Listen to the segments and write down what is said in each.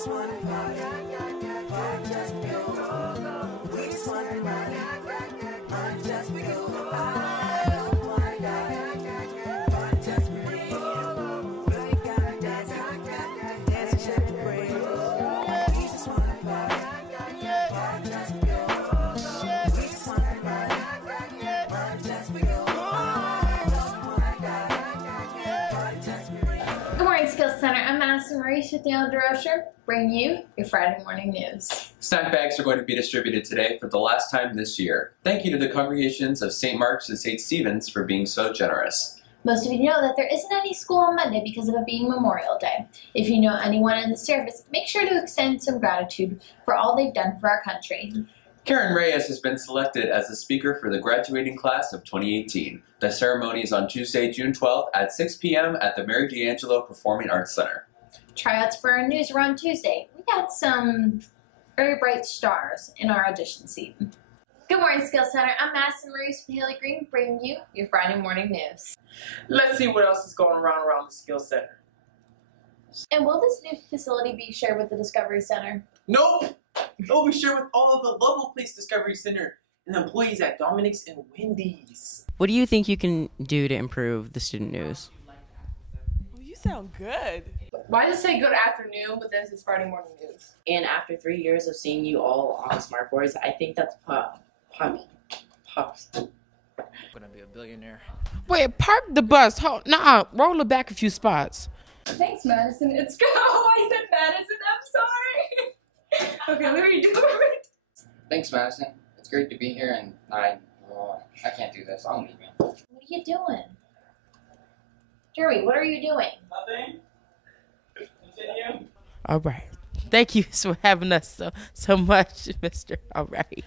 just wanna party, party just for you. We just wanna party, party just for you. I don't wanna die, party just for you. We gotta dance, dance and shake the breeze. We just wanna party, party just for you. We just wanna party, party just for you. I don't wanna die, party just for you. Good morning, Skills Center. I'm Madison Maurice with the DeRocher, bringing you your Friday morning news. Snack bags are going to be distributed today for the last time this year. Thank you to the congregations of St. Mark's and St. Stephen's for being so generous. Most of you know that there isn't any school on Monday because of it being Memorial Day. If you know anyone in the service, make sure to extend some gratitude for all they've done for our country. Karen Reyes has been selected as the speaker for the graduating class of 2018. The ceremony is on Tuesday, June 12th at 6 p.m. at the Mary D'Angelo Performing Arts Center. Tryouts for our news were on Tuesday. We had some very bright stars in our audition season. Good morning, Skills Center. I'm Madison Maurice with Haley Green, bringing you your Friday morning news. Let's see what else is going around the Skills Center. And will this new facility be shared with the Discovery Center? Nope! It will be shared with all of the Lovell Place Discovery Center and the employees at Dominic's and Wendy's. What do you think you can do to improve the student news? Well, you sound good. Why does it say good afternoon, but then it's Friday morning news? And after 3 years of seeing you all on smart boards, I think that's pops. I'm gonna be a billionaire. Wait, park the bus. Nuh-uh, roll it back a few spots. Thanks, Madison. It's go. I said Madison. I'm sorry. Okay, what are you doing? Thanks, Madison. It's great to be here, and I can't do this. I'm leaving. What are you doing? Jeremy, what are you doing? Nothing. Continue. All right. Thank you for having us so much, Mr. All right.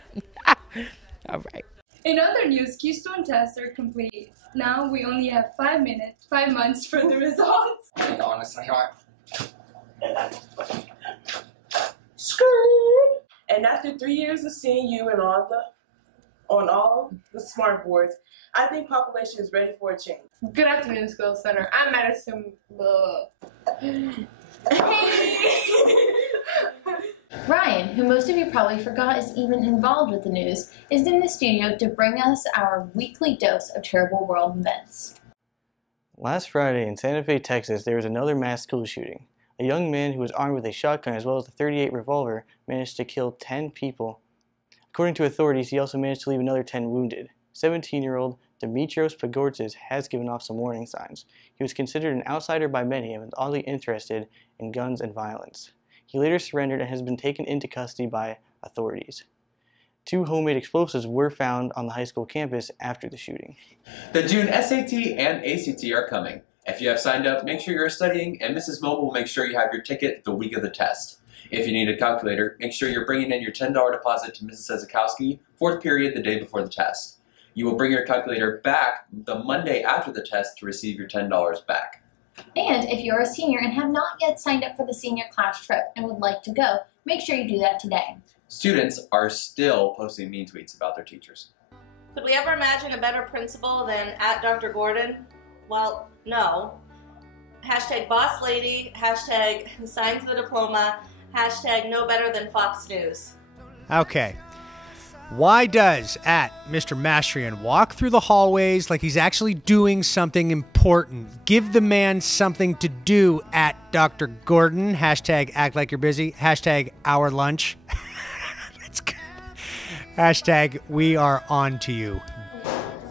All right. In other news, Keystone tests are complete. Now we only have 5 months for the results. Honestly, And after 3 years of seeing you and on all the smart boards, I think population is ready for a change. Good afternoon, Skills Center. I'm Madison. Ryan, who most of you probably forgot is even involved with the news, is in the studio to bring us our weekly dose of terrible world events. Last Friday in Santa Fe, Texas, there was another mass school shooting. A young man who was armed with a shotgun as well as a .38 revolver managed to kill 10 people. According to authorities, he also managed to leave another 10 wounded. 17-year-old Dimitrios Pagortzis has given off some warning signs. He was considered an outsider by many and was oddly interested in guns and violence. He later surrendered and has been taken into custody by authorities. 2 homemade explosives were found on the high school campus after the shooting. The June SAT and ACT are coming. If you have signed up, make sure you're studying, and Mrs. Mobile will make sure you have your ticket the week of the test. If you need a calculator, make sure you're bringing in your $10 deposit to Mrs. Sezakowski, 4th period the day before the test. You will bring your calculator back the Monday after the test to receive your $10 back. And if you're a senior and have not yet signed up for the senior class trip and would like to go, make sure you do that today. Students are still posting mean tweets about their teachers. Could we ever imagine a better principal than @Dr. Gordon? Well, no. Hashtag boss lady, hashtag signs the diploma, hashtag no better than Fox News. Okay. Why does @Mr. Mastrian walk through the hallways like he's actually doing something important? Give the man something to do @Dr. Gordon. Hashtag act like you're busy. Hashtag our lunch. That's good. Hashtag we are on to you.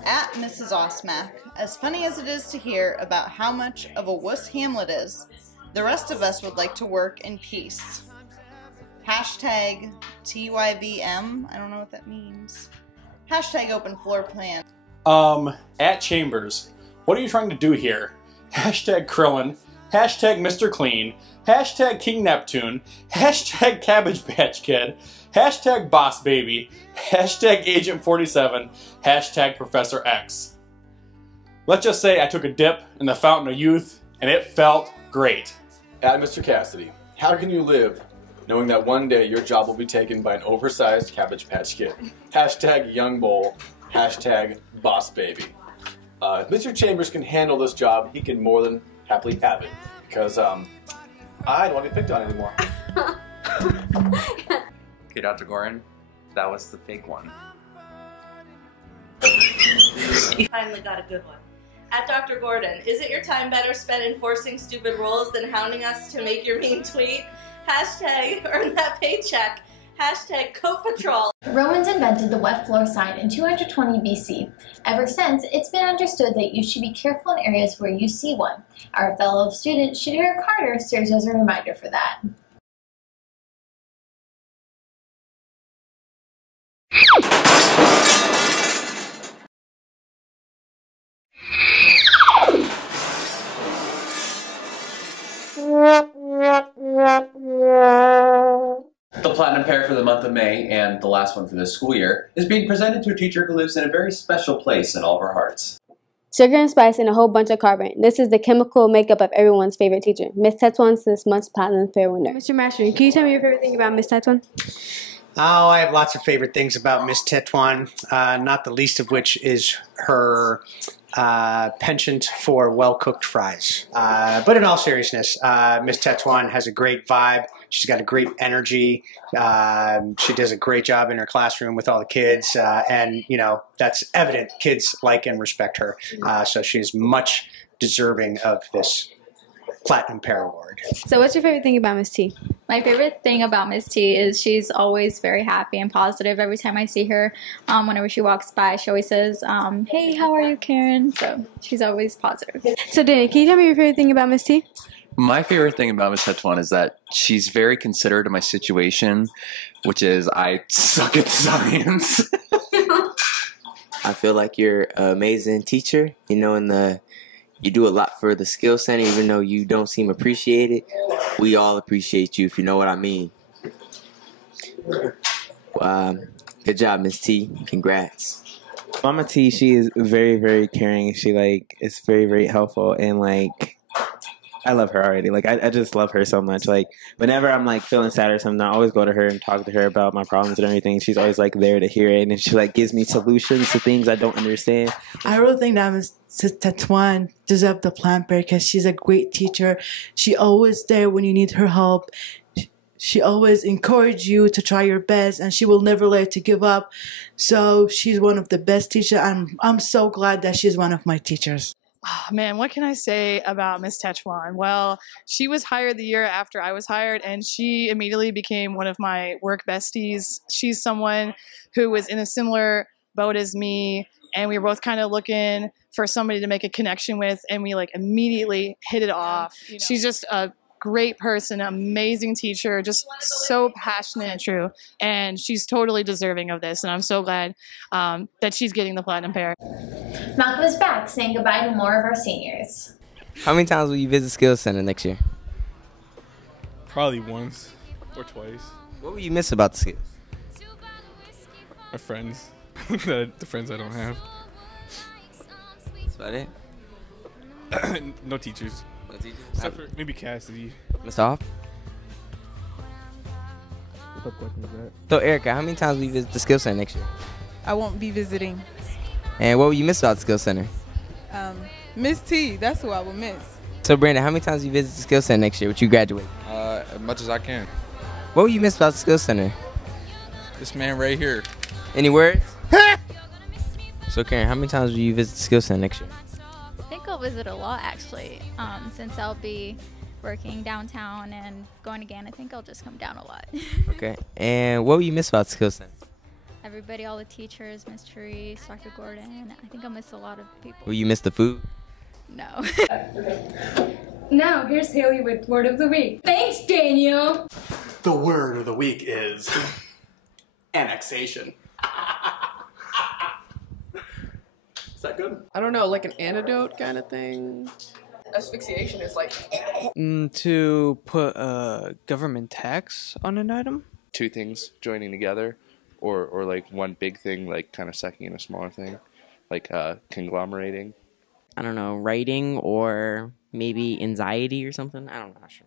@Mrs. Osmack. As funny as it is to hear about how much of a wuss Hamlet is, the rest of us would like to work in peace. Hashtag TYBM. I don't know what that means. Hashtag open floor plan. @Chambers. What are you trying to do here? Hashtag Krillin. Hashtag Mr. Clean. Hashtag King Neptune. Hashtag Cabbage Patch Kid. Hashtag Boss Baby. Hashtag Agent 47. Hashtag Professor X. Let's just say I took a dip in the fountain of youth and it felt great. @Mr. Cassidy. How can you live knowing that one day your job will be taken by an oversized Cabbage Patch Kid? Hashtag Young Bowl. Hashtag Boss Baby. If Mr. Chambers can handle this job, he can more than happily have it. Because I don't want to be picked on anymore. Okay, Dr. Gorin, that was the fake one. You finally got a good one. At Dr. Gordon, is it your time better spent enforcing stupid rules than hounding us to make your mean tweet? Hashtag earn that paycheck. Hashtag coat patrol. Romans invented the wet floor sign in 220 BC. Ever since, it's been understood that you should be careful in areas where you see one. Our fellow student Shadir Carter serves as a reminder for that. The Platinum Pear for the month of May, and the last one for this school year, is being presented to a teacher who lives in a very special place in all of our hearts. Sugar and spice and a whole bunch of carbon. This is the chemical makeup of everyone's favorite teacher. Miss Tetuan's this month's Platinum Pear winner. Mr. Mastery, can you tell me your favorite thing about Miss Tetuan? Oh, I have lots of favorite things about Miss Tetuan, not the least of which is her penchant for well-cooked fries. But in all seriousness, Miss Tetuan has a great vibe. She's got a great energy. She does a great job in her classroom with all the kids. And, you know, that's evident. Kids like and respect her. So she's much deserving of this Platinum Pear Award. So what's your favorite thing about Miss T? My favorite thing about Miss T is she's always very happy and positive every time I see her. Whenever she walks by, she always says, hey, how are you, Karen? So she's always positive. So Danny, can you tell me your favorite thing about Miss T? My favorite thing about Miss Tetuan is that she's very considerate of my situation, which is I suck at science. I feel like you're an amazing teacher, you know, and you do a lot for the skill center, even though you don't seem appreciated. We all appreciate you, if you know what I mean. Good job, Miss T. Congrats. Mama T, she is very, very caring. She is very, very helpful, and I love her already. I just love her so much. Whenever I'm feeling sad or something, I always go to her and talk to her about my problems and everything. She's always there to hear it, and she gives me solutions to things I don't understand. I really think that Ms. Tetuan deserves the Platinum Pear because she's a great teacher. She always there when you need her help. She always encourages you to try your best, and she will never let you to give up. So she's one of the best teachers. I'm so glad that she's one of my teachers. Oh, man, what can I say about Miss Tetuan? Well, she was hired the year after I was hired, and she immediately became one of my work besties. She's someone who was in a similar boat as me, and we were both kind of looking for somebody to make a connection with, and we immediately hit it off. She's just a great person, amazing teacher, just so passionate and true, and she's totally deserving of this, and I'm so glad that she's getting the Platinum Pear. Malcolm is back, saying goodbye to more of our seniors. How many times will you visit Skills Center next year? Probably once or twice. What will you miss about the skills? My friends. The friends I don't have. That's about it? No teachers. No teachers? Except for maybe Cassidy. Mr. Hoff? What question is that? So, Erica, how many times will you visit the Skills Center next year? I won't be visiting. And what will you miss about the Skills Center? Miss T, that's who I will miss. So, Brandon, how many times will you visit the Skills Center next year when you graduate? As much as I can. What will you miss about the Skills Center? This man right here. Any words? So, Karen, how many times will you visit the Skills Center next year? I think I'll visit a lot, actually, since I'll be working downtown and going again. I think I'll just come down a lot. Okay. And what will you miss about the Skills Center? Everybody, all the teachers, Miss Therese, Dr. Gordon. I think I'll miss a lot of people. Will you miss the food? No. Now, here's Haley with Word of the Week. Thanks, Daniel. The word of the week is annexation. Is that good? I don't know, like an antidote kind of thing. Asphyxiation is like... To put a government tax on an item? Two things joining together, or like one big thing, like kind of sucking in a smaller thing, like conglomerating. I don't know, writing or maybe anxiety or something. I don't know, not sure.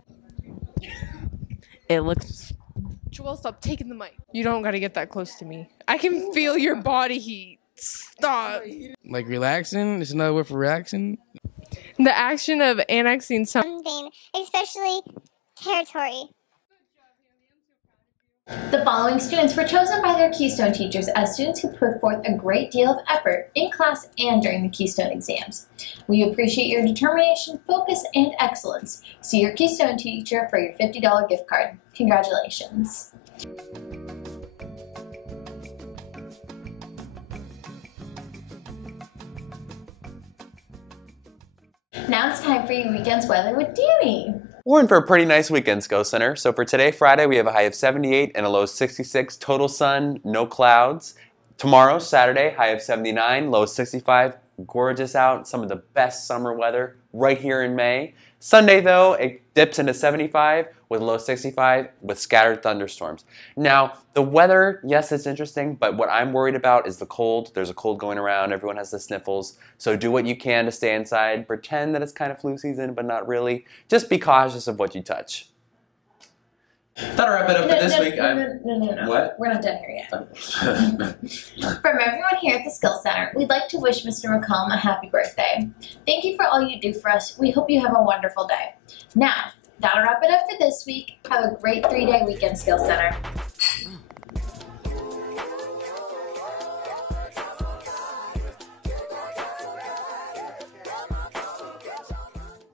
It looks... Joel, stop taking the mic. You don't gotta get that close to me. I can feel your body heat. Stop. Like relaxing? It's another word for relaxing? The action of annexing something, especially territory. The following students were chosen by their Keystone teachers as students who put forth a great deal of effort in class and during the Keystone exams. We appreciate your determination, focus, and excellence. See your Keystone teacher for your $50 gift card. Congratulations. Now it's time for your weekend's weather with Danny. We're in for a pretty nice weekend, Skill Center. So for today, Friday, we have a high of 78 and a low of 66. Total sun, no clouds. Tomorrow, Saturday, high of 79, low of 65. Gorgeous out. Some of the best summer weather right here in May. Sunday, though, it dips into 75 with low 65 with scattered thunderstorms. Now, the weather, yes, it's interesting, but what I'm worried about is the cold. There's a cold going around. Everyone has the sniffles. So do what you can to stay inside. Pretend that it's kind of flu season, but not really. Just be cautious of what you touch. That'll wrap it up for this week. No. What? We're not done here yet. From everyone here at the Skill Center, we'd like to wish Mr. McCollum a happy birthday. Thank you for all you do for us. We hope you have a wonderful day. Now, that'll wrap it up for this week. Have a great 3-day weekend, Skill Center.